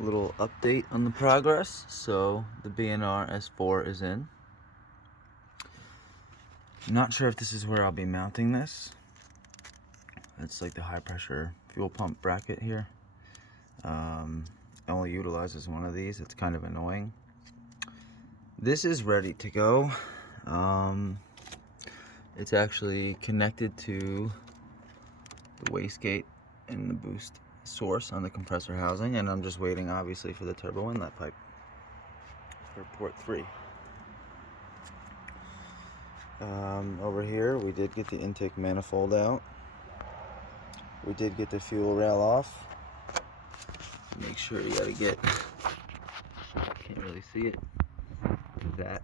Little update on the progress. So the BNRS4 is in. I'm not sure if this is where I'll be mounting this. It's like the high pressure fuel pump bracket here. It only utilizes one of these. It's kind of annoying. This is ready to go. It's actually connected to the wastegate and the boost source on the compressor housing, and I'm just waiting obviously for the turbo inlet pipe for port 3. Over here we did get the intake manifold out. We did get the fuel rail off. Make sure you gotta get, can't really see it, that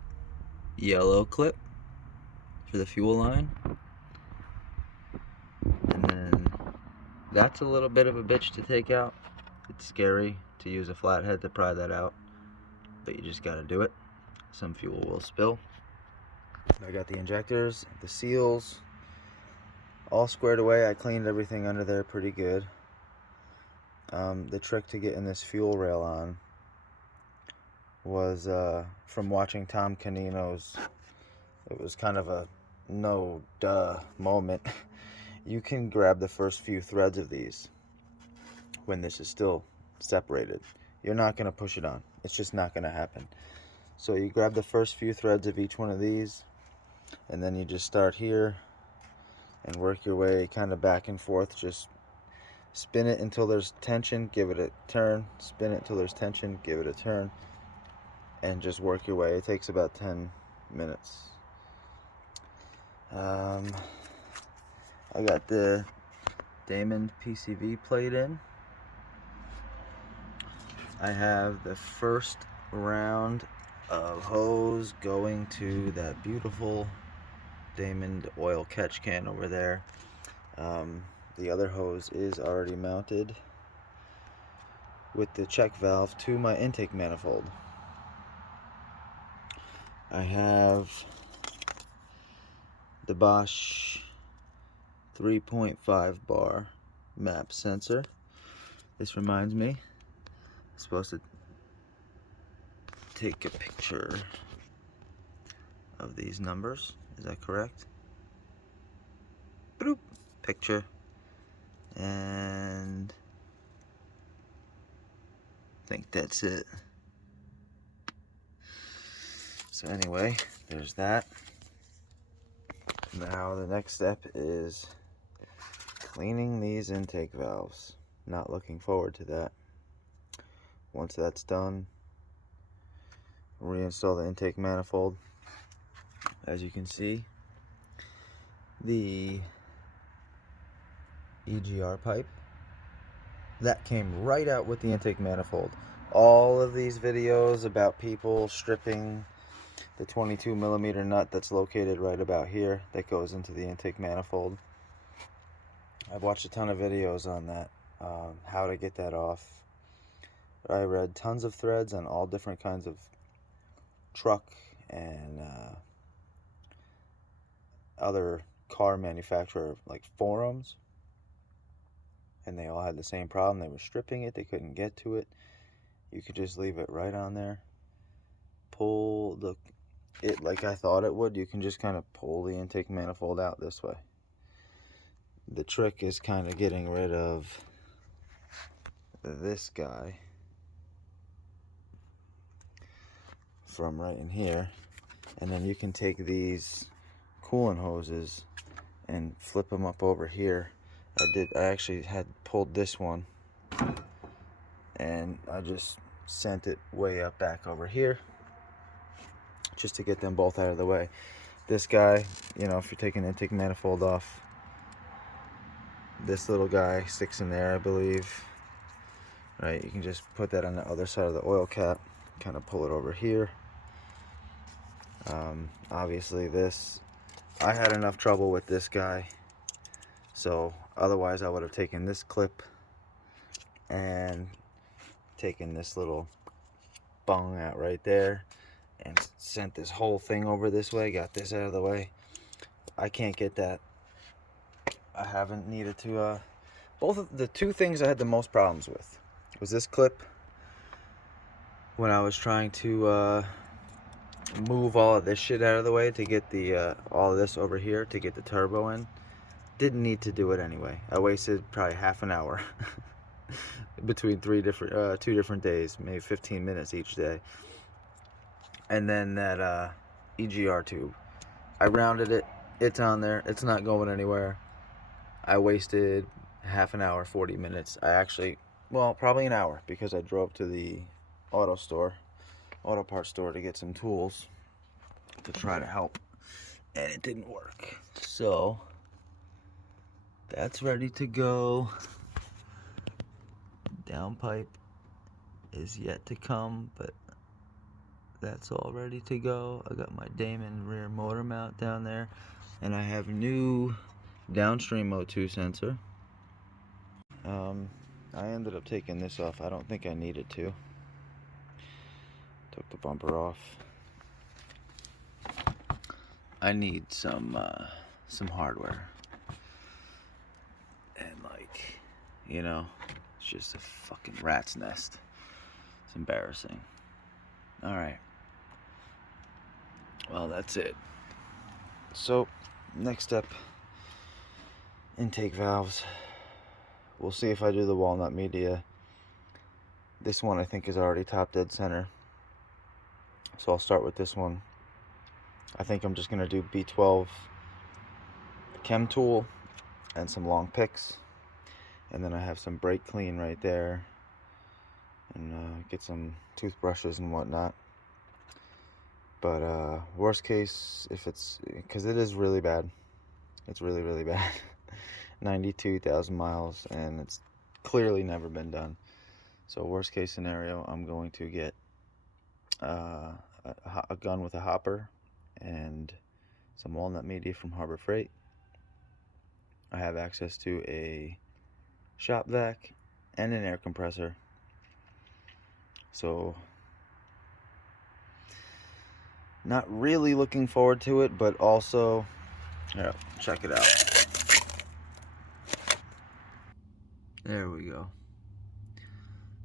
yellow clip for the fuel line. And then that's a little bit of a bitch to take out. It's scary to use a flathead to pry that out, but you just gotta do it. Some fuel will spill. I got the injectors, the seals, all squared away. I cleaned everything under there pretty good. The trick to getting this fuel rail on was from watching Tom Canino's, it was kind of a no duh moment. You can grab the first few threads of these when this is still separated. You're not going to push it on. It's just not going to happen. So you grab the first few threads of each one of these, and then you just start here and work your way kind of back and forth. Just spin it until there's tension, give it a turn, spin it until there's tension, give it a turn, and just work your way. It takes about 10 minutes. I got the Damon PCV plate in. I have the first round of hose going to that beautiful Damon oil catch can over there. The other hose is already mounted with the check valve to my intake manifold. I have the Bosch 3.5 bar map sensor. This reminds me, I'm supposed to take a picture of these numbers. Is that correct? Boop. Picture. And I think that's it. So anyway, there's that. Now the next step is cleaning these intake valves. Not looking forward to that. Once that's done, reinstall the intake manifold. As you can see, the EGR pipe that came right out with the intake manifold. All of these videos about people stripping the 22mm nut that's located right about here that goes into the intake manifold, I've watched a ton of videos on that, how to get that off. I read tons of threads on all different kinds of truck and other car manufacturer like forums, and they all had the same problem. They were stripping it, they couldn't get to it. You could just leave it right on there, pull it like I thought it would. You can just kind of pull the intake manifold out this way. The trick is kind of getting rid of this guy from right in here, and then you can take these coolant hoses and flip them up over here. I actually had pulled this one and I just sent it way up back over here just to get them both out of the way. This guy, you know, if you're taking the intake manifold off, this little guy sticks in there, I believe. Right, you can just put that on the other side of the oil cap, kind of pull it over here. Obviously this, I had enough trouble with this guy, so otherwise I would have taken this clip and taken this little bung out right there and sent this whole thing over this way, got this out of the way. I can't get that. I haven't needed to, both of the two things I had the most problems with was this clip when I was trying to move all of this shit out of the way to get the all of this over here to get the turbo in. Didn't need to do it anyway. I wasted probably half an hour between two different days, maybe 15 minutes each day. And then that EGR tube, I rounded it. It's on there. It's not going anywhere. I wasted half an hour, 40 minutes. I actually, well, probably an hour, because I drove to the auto parts store to get some tools to try to help, and it didn't work. So that's ready to go. Downpipe is yet to come, but that's all ready to go. I got my Damon rear motor mount down there, and I have new downstream O2 sensor. I ended up taking this off. I don't think I needed to. Took the bumper off. I need some hardware, and like, you know, it's just a fucking rat's nest. It's embarrassing. All right. Well, that's it. So, next step, intake valves. We'll see if I do the walnut media. This one I think is already top dead center, so I'll start with this one. I think I'm just gonna do B12 chem tool and some long picks, and then I have some brake clean right there, and get some toothbrushes and whatnot. But worst case, if it's, because it is really bad, it's really bad. 92,000 miles, and it's clearly never been done. So worst case scenario, I'm going to get a gun with a hopper and some walnut media from Harbor Freight. I have access to a shop vac and an air compressor. So not really looking forward to it, but also, yeah, check it out. There we go.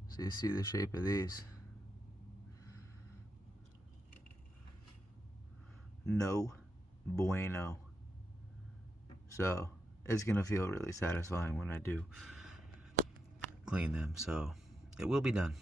So you see the shape of these. No bueno. So it's gonna feel really satisfying when I do clean them. So it will be done.